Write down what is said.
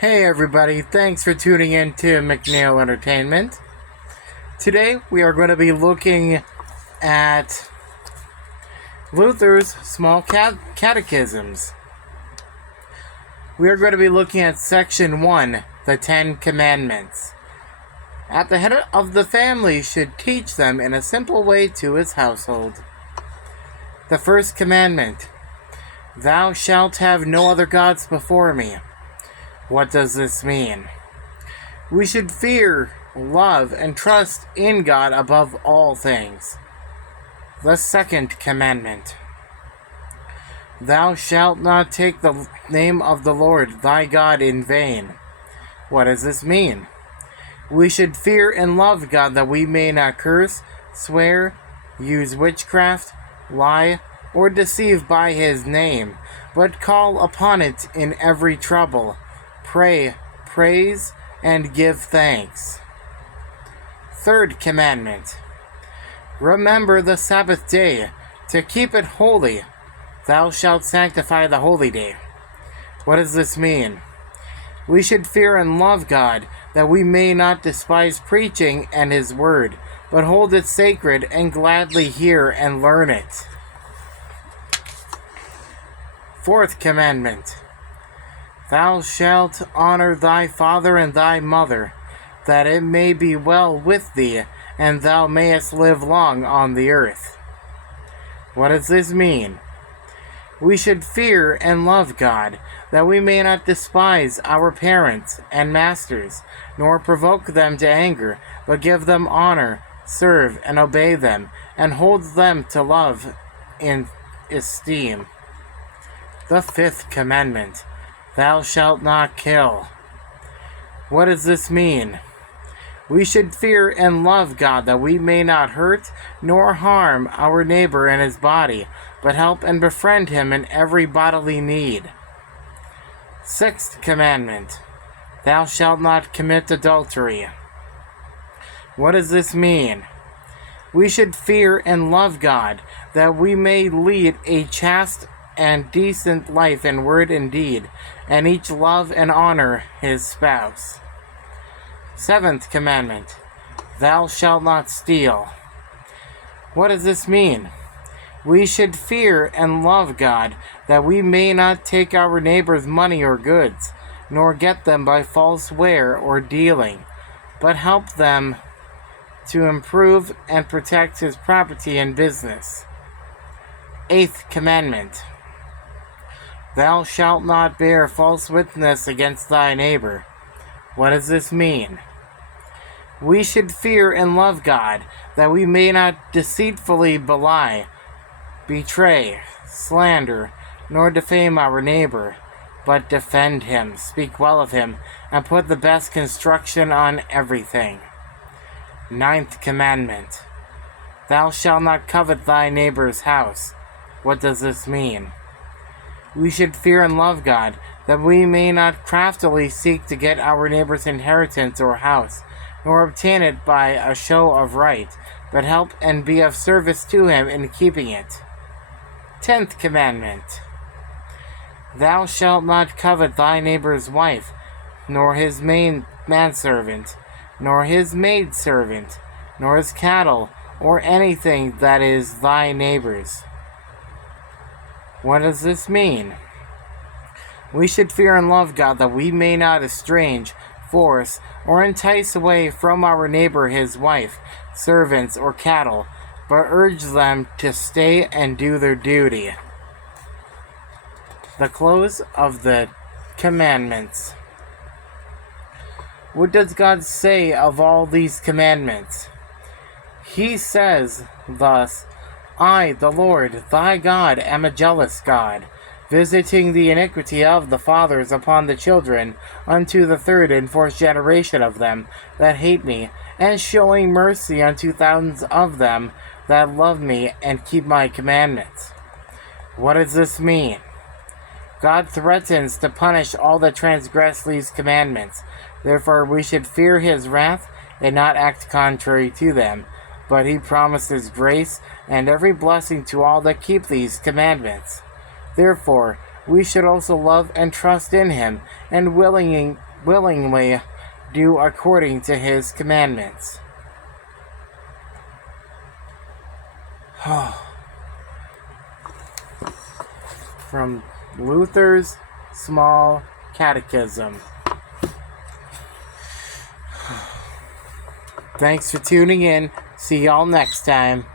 Hey everybody, thanks for tuning in to McNeil Entertainment. Today we are going to be looking at Luther's small catechisms. We are going to be looking at section 1, the 10 Commandments. At the head of the family should teach them in a simple way to his household. The first commandment, thou shalt have no other gods before me. What does this mean? We should fear, love, and trust in God above all things. The second commandment. Thou shalt not take the name of the Lord thy God in vain. What does this mean? We should fear and love God that we may not curse, swear, use witchcraft, lie, or deceive by his name, but call upon it in every trouble. Pray, praise, and give thanks. Third commandment. Remember the Sabbath day, to keep it holy. Thou shalt sanctify the holy day. What does this mean? We should fear and love God, that we may not despise preaching and his word, but hold it sacred and gladly hear and learn it. Fourth commandment. Thou shalt honor thy father and thy mother, that it may be well with thee, and thou mayest live long on the earth. What does this mean? We should fear and love God, that we may not despise our parents and masters, nor provoke them to anger, but give them honor, serve and obey them, and hold them to love in esteem. The fifth commandment. Thou shalt not kill. What does this mean? We should fear and love God that we may not hurt nor harm our neighbor and his body, but help and befriend him in every bodily need. Sixth commandment. Thou shalt not commit adultery. What does this mean? We should fear and love God that we may lead a chaste and decent life in word and deed, and each love and honor his spouse. Seventh commandment. Thou shalt not steal. What does this mean? We should fear and love God, that we may not take our neighbor's money or goods, nor get them by false wear or dealing, but help them to improve and protect his property and business. Eighth commandment. Thou shalt not bear false witness against thy neighbor. What does this mean? We should fear and love God, that we may not deceitfully belie, betray, slander, nor defame our neighbor, but defend him, speak well of him, and put the best construction on everything. Ninth commandment. Thou shalt not covet thy neighbor's house. What does this mean? We should fear and love God, that we may not craftily seek to get our neighbor's inheritance or house, nor obtain it by a show of right, but help and be of service to him in keeping it. 10th commandment. Thou shalt not covet thy neighbor's wife, nor his manservant, nor his maidservant, nor his cattle, or anything that is thy neighbor's. What does this mean? We should fear and love God that we may not estrange, force, or entice away from our neighbor his wife, servants, or cattle, but urge them to stay and do their duty. The close of the commandments. What does God say of all these commandments? He says thus, I, the Lord, thy God, am a jealous God, visiting the iniquity of the fathers upon the children, unto the third and fourth generation of them that hate me, and showing mercy unto thousands of them that love me and keep my commandments. What does this mean? God threatens to punish all that transgress these commandments. Therefore we should fear his wrath and not act contrary to them. But he promises grace and every blessing to all that keep these commandments. Therefore, we should also love and trust in him, and willingly do according to his commandments. From Luther's Small Catechism. Thanks for tuning in. See y'all next time.